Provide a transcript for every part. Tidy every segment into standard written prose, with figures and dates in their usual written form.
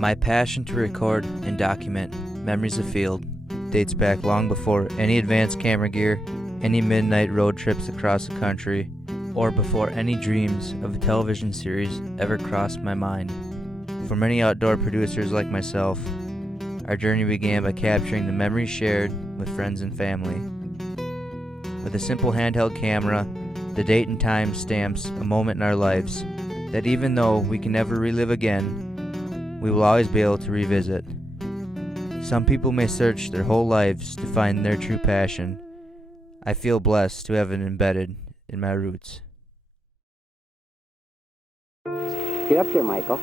My passion to record and document memories of field dates back long before any advanced camera gear, any midnight road trips across the country, or before any dreams of a television series ever crossed my mind. For many outdoor producers like myself, our journey began by capturing the memories shared with friends and family. With a simple handheld camera, the date and time stamps a moment in our lives that even though we can never relive again, we will always be able to revisit. Some people may search their whole lives to find their true passion. I feel blessed to have it embedded in my roots. Get up there, Michael.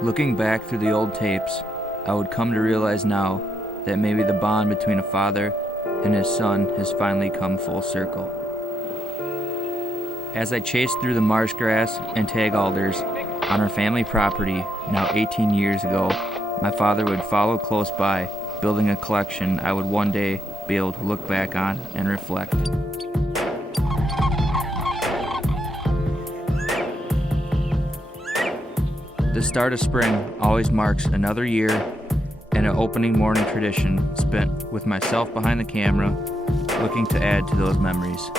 Looking back through the old tapes, I would come to realize now that maybe the bond between a father and his son has finally come full circle. As I chased through the marsh grass and tag alders on our family property now 18 years ago, my father would follow close by, building a collection I would one day be able to look back on and reflect. The start of spring always marks another year and an opening morning tradition spent with myself behind the camera, looking to add to those memories.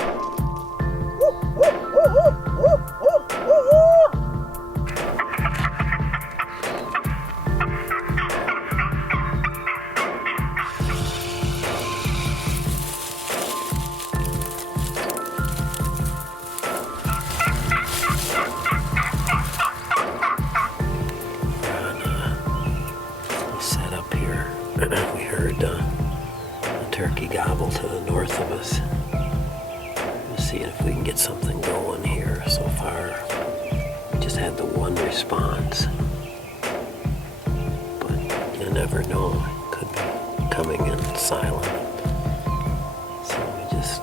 Set up here. We heard a turkey gobble to the north of us. We'll see if we can get something going here. So far, we just had the one response. But you never know. It could be coming in silent. So we just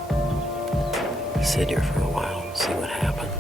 sit here for a while and see what happens.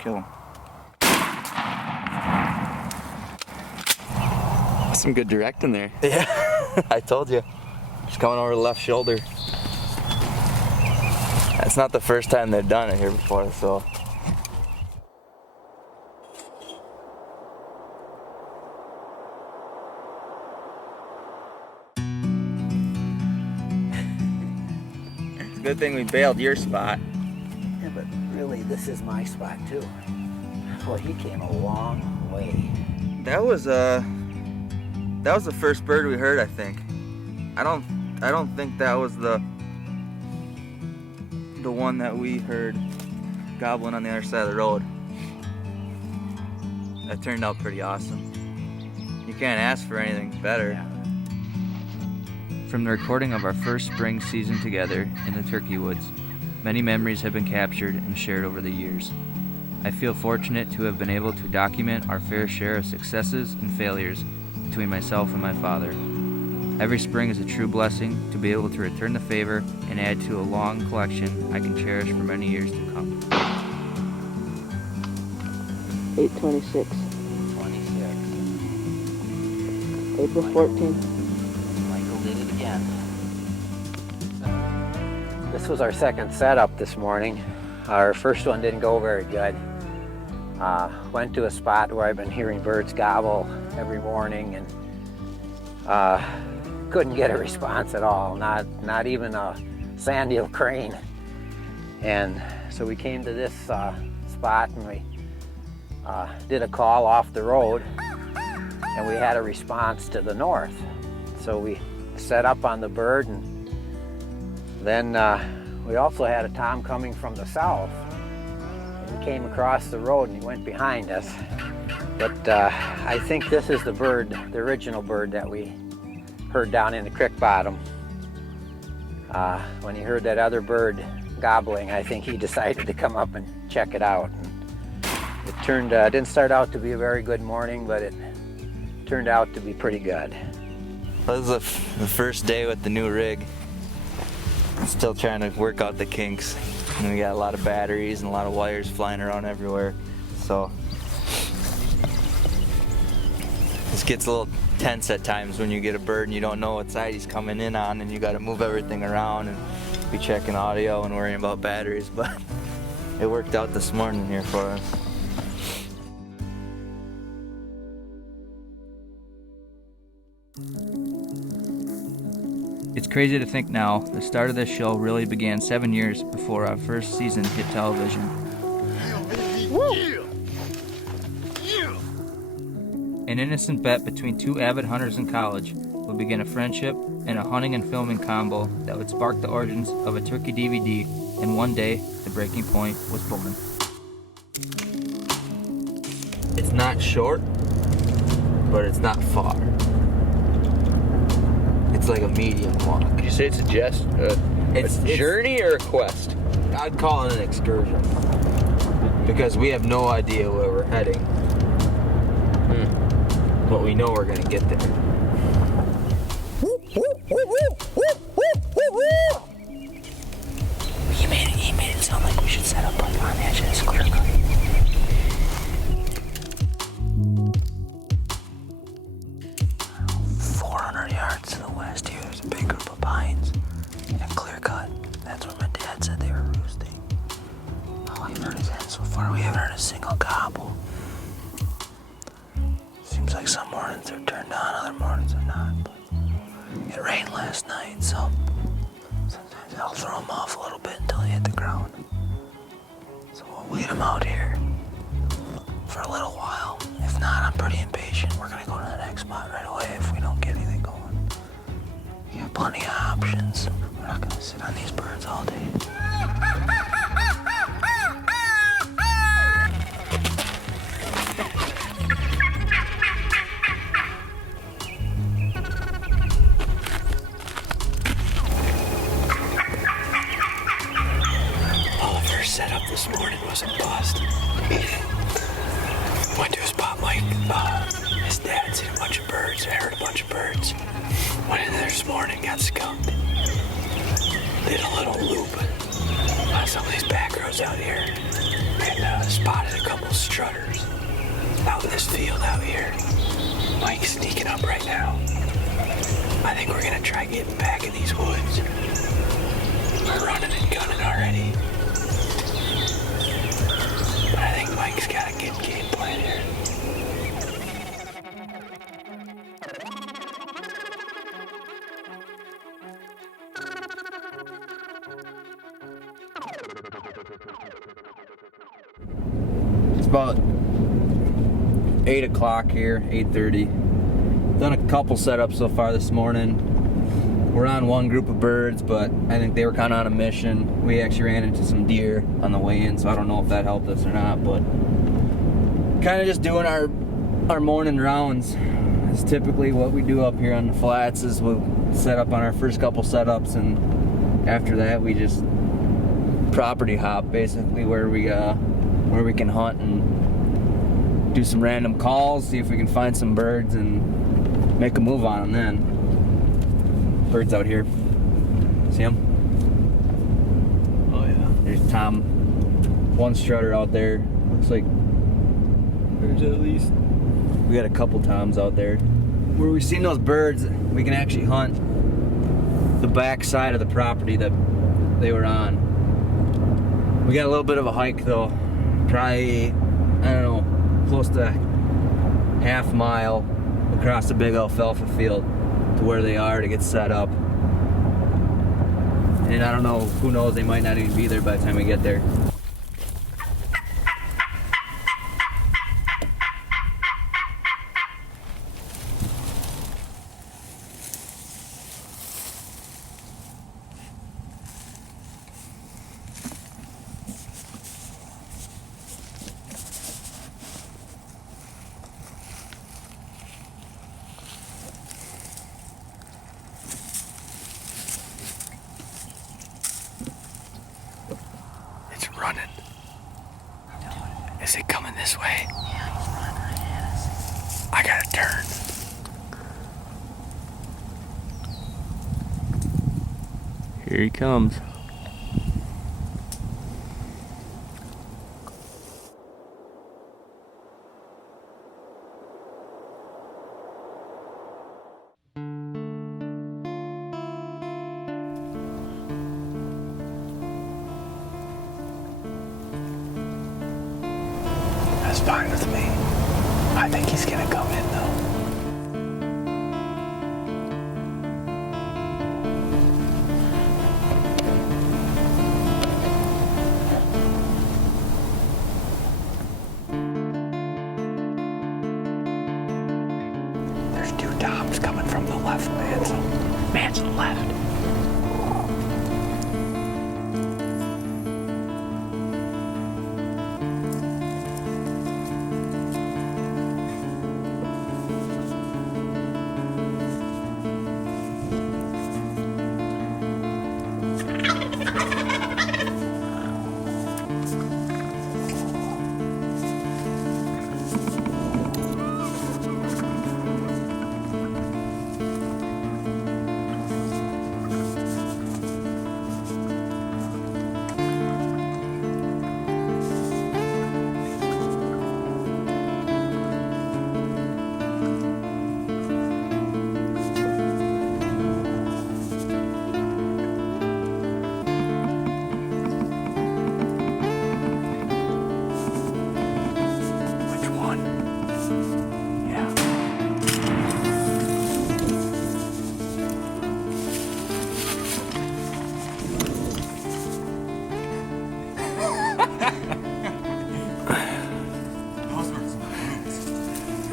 Kill him. Some good directing there. Yeah, I told you. Just coming over the left shoulder. That's not the first time they've done it here before, so. It's a good thing we bailed your spot. Yeah, but really, this is my spot too. Boy, he came a long way. That was the first bird we heard, I think. I don't think that was the one that we heard gobbling on the other side of the road. That turned out pretty awesome. You can't ask for anything better. Yeah. From the recording of our first spring season together in the turkey woods, Many memories have been captured and shared over the years. I feel fortunate to have been able to document our fair share of successes and failures between myself and my father. Every spring is a true blessing to be able to return the favor and add to a long collection I can cherish for many years to come. 8/26, 26. April 14th. Michael did it again. This was our second setup this morning. Our first one didn't go very good. Went to a spot where I've been hearing birds gobble every morning and couldn't get a response at all, not even a sandhill crane. And so we came to this spot and we did a call off the road, and we had a response to the north. So we set up on the bird, and then we also had a tom coming from the south. And he came across the road and he went behind us. But I think this is the bird, the original bird that we heard down in the creek bottom. When he heard that other bird gobbling, I think he decided to come up and check it out. And it didn't start out to be a very good morning, but it turned out to be pretty good. This is the first day with the new rig. Still trying to work out the kinks. And we got a lot of batteries and a lot of wires flying around everywhere. So this gets a little tense at times when you get a bird and you don't know what side he's coming in on, and you got to move everything around and be checking audio and worrying about batteries. But it worked out this morning here for us. It's crazy to think now, the start of this show really began 7 years before our first season hit television. An innocent bet between two avid hunters in college would begin a friendship and a hunting and filming combo that would spark the origins of a turkey DVD, and one day, the breaking point was born. It's not short, but it's not far. It's like a medium walk. You say it's It's a journey or a quest? I'd call it an excursion because we have no idea where we're heading, but we know we're gonna get there. He made it sound like we should set up on the edge of this clear cut. To the west here, there's a big group of pines and a clear cut. That's where my dad said they were roosting. All I've heard is that so far we haven't heard a single gobble. Seems like some mornings they're turned on, other mornings they're not. But it rained last night, so sometimes I'll throw them off a little bit until they hit the ground. So we'll wait them out here for a little while. If not, I'm pretty impatient. We're gonna go to the next spot right away if we don't get anything going. We got plenty of options. We're not gonna sit on these birds all day. Oliver's setup this morning was a bust. Went to his spot, Mike. His dad seen a bunch of birds. I heard a bunch of birds. Went in there this morning, got skunked. Did a little loop on some of these back roads out here, and spotted a couple strutters out in this field out here. Mike's sneaking up right now. I think we're gonna try getting back in these woods. We're running and gunning already. But I think Mike's got a good game plan here. It's about 8 o'clock here, 8:30. Done a couple setups so far this morning. We're on one group of birds, but I think they were kind of on a mission. We actually ran into some deer on the way in, so I don't know if that helped us or not, but kind of just doing our morning rounds. It's typically what we do up here on the flats is we'll set up on our first couple setups, and after that we just property hop, basically, where we can hunt and do some random calls, see if we can find some birds and make a move on them then. Birds out here. See them? Oh yeah. There's Tom. One strutter out there. Looks like there's at least. We got a couple toms out there. Where we've seen those birds, we can actually hunt the back side of the property that they were on. We got a little bit of a hike though. Probably, I don't know, close to half mile across the big alfalfa field to where they are to get set up. And I don't know, who knows, they might not even be there by the time we get there. It's running. Is it coming this way? Yeah, he's running right at us. I gotta turn. Here he comes. That's fine with me. I think he's gonna come in though. There's two toms coming from the left, man's left.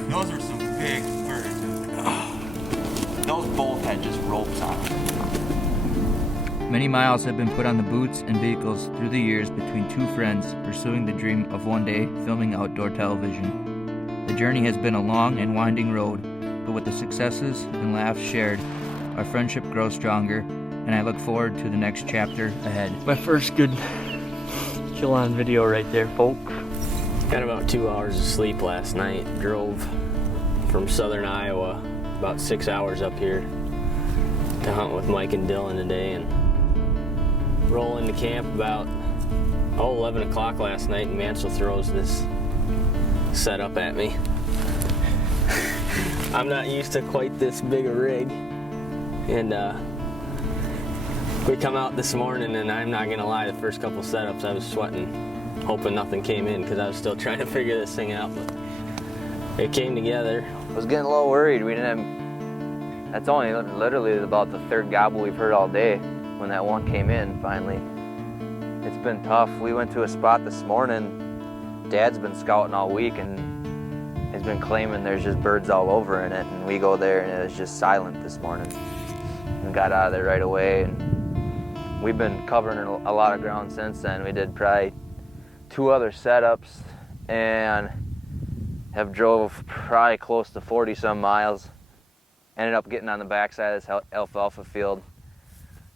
Those are some big birds. Those both had just ropes on them. Many miles have been put on the boots and vehicles through the years between two friends pursuing the dream of one day filming outdoor television. The journey has been a long and winding road, but with the successes and laughs shared, our friendship grows stronger, and I look forward to the next chapter ahead. My first good kill on video right there, folks. Got about 2 hours of sleep last night. Drove from southern Iowa about 6 hours up here to hunt with Mike and Dylan today, and roll into camp about 11 o'clock last night, and Mansell throws this setup at me. I'm not used to quite this big a rig, and we come out this morning, and I'm not gonna lie, the first couple setups I was sweating, hoping nothing came in because I was still trying to figure this thing out, but it came together. I was getting a little worried. We didn't have, that's only literally about the third gobble we've heard all day when that one came in finally. It's been tough. We went to a spot this morning. Dad's been scouting all week and has been claiming there's just birds all over in it, and we go there and it was just silent this morning. And got out of there right away, and we've been covering a lot of ground since then. We did probably 2 other setups and have drove probably close to 40 some miles. Ended up getting on the backside of this alfalfa field,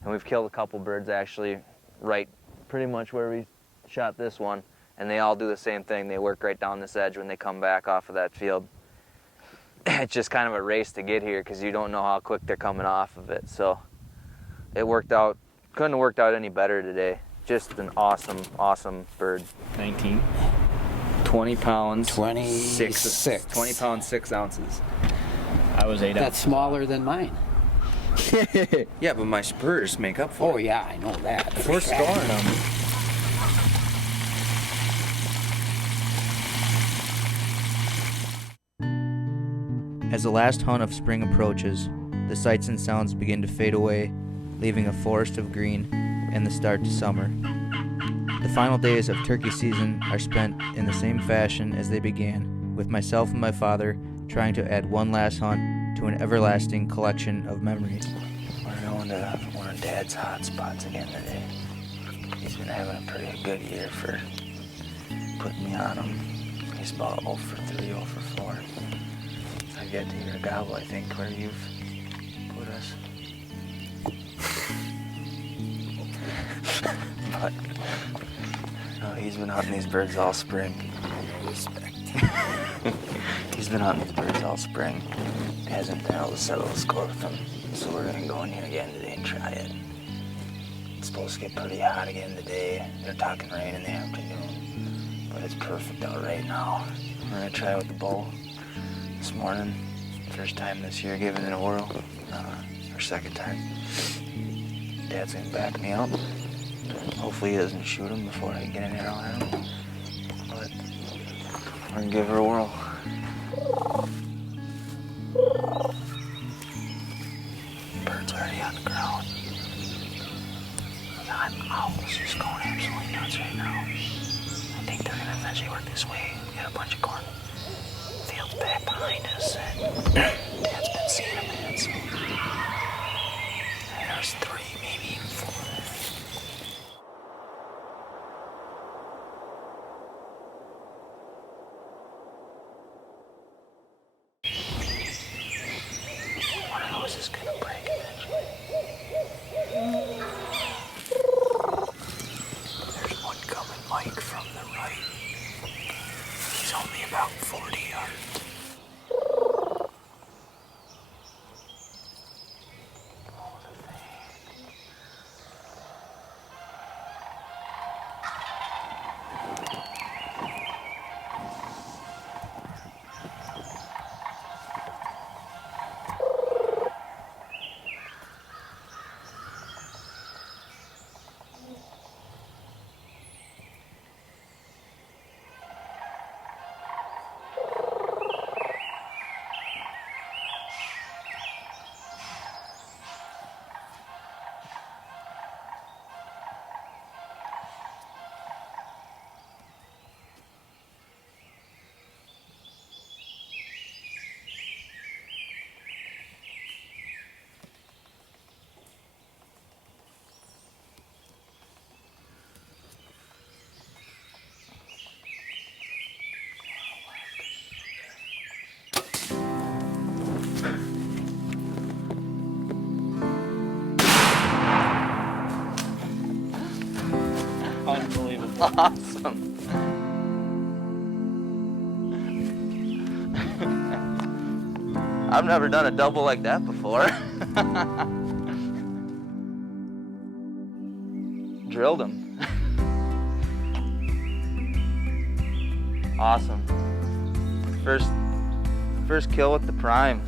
and we've killed a couple birds actually right pretty much where we shot this one, and they all do the same thing. They work right down this edge when they come back off of that field. It's just kind of a race to get here because you don't know how quick they're coming off of it. So it worked out, couldn't have worked out any better today. Just an awesome, awesome bird. 19. 20 pounds. 26. 20 pounds, 6 ounces. I was 8 That's ounces. smaller than mine. Yeah, but my spurs make up for Oh yeah, I know that. it. We're scoring them. As the last hunt of spring approaches, the sights and sounds begin to fade away, leaving a forest of green and the start to summer. The final days of turkey season are spent in the same fashion as they began, with myself and my father trying to add one last hunt to an everlasting collection of memories. We're going to one of Dad's hot spots again today. He's been having a pretty good year for putting me on him. He's about 0 for 3, 0 for 4. I get to hear a gobble, I think, where you've put us. But no, he's been hunting these birds all spring. No respect. He's been hunting these birds all spring. He hasn't been able to settle the score with them. So we're gonna go in here again today and try it. It's supposed to get pretty hot again today. They're talking rain in the afternoon, but it's perfect out right now. We're gonna try it with the bow this morning. First time this year giving it a whirl. Or second time. Dad's gonna back me up. Hopefully he doesn't shoot him before I get an arrow at him. But we're gonna give her a whirl. Bird's already on the ground. God, owl's just going absolutely nuts right now. I think they're gonna eventually work this way. Get a bunch of corn fields back behind us, and Dad's been seeing them, man. So there's 3, maybe even 4. One of those is gonna break eventually. There's one coming, Mike, from the right. He's only about 40 yards. Unbelievable. Awesome. I've never done a double like that before. Drilled him. Awesome. First kill with the prime.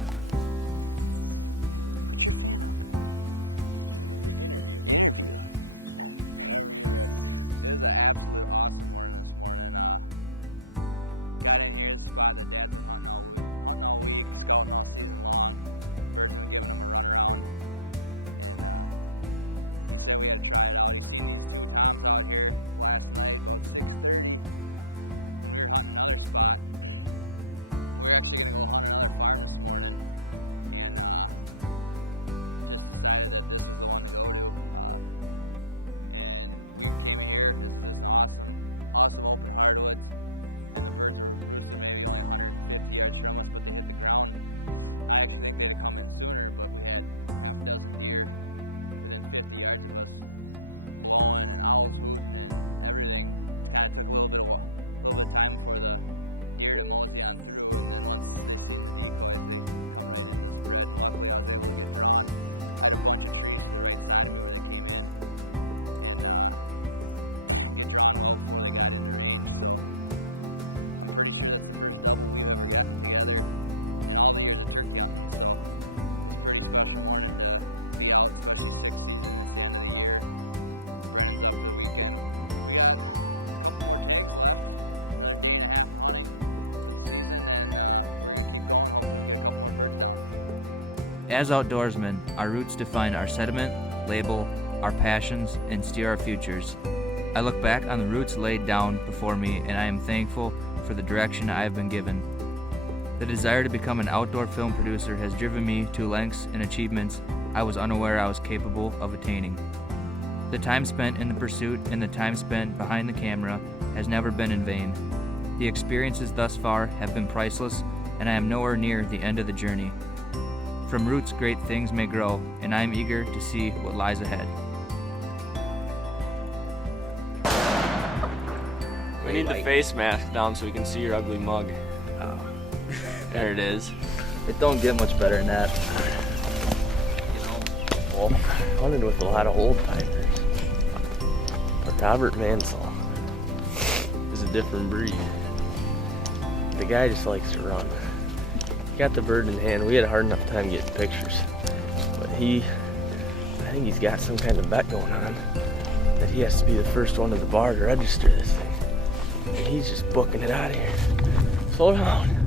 As outdoorsmen, our roots define our sediment, label, our passions, and steer our futures. I look back on the roots laid down before me, and I am thankful for the direction I have been given. The desire to become an outdoor film producer has driven me to lengths and achievements I was unaware I was capable of attaining. The time spent in the pursuit and the time spent behind the camera has never been in vain. The experiences thus far have been priceless, and I am nowhere near the end of the journey. From roots, great things may grow, and I am eager to see what lies ahead. We need the face mask down so we can see your ugly mug. Oh. There it is. It don't get much better than that. Well, hunted with a lot of old timers. But Robert Mansell is a different breed. The guy just likes to run. He got the bird in hand. We had a hard enough time getting pictures. But I think he's got some kind of bet going on that he has to be the first one to the bar to register this thing. And he's just booking it out of here. Slow down.